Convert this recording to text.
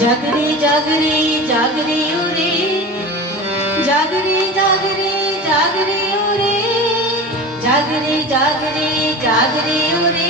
જાગરે જાગરે જાગરે ઓરે જાગરે જાગરે જાગરે ઓરે જાગરે જાગરે જાગરે ઓરે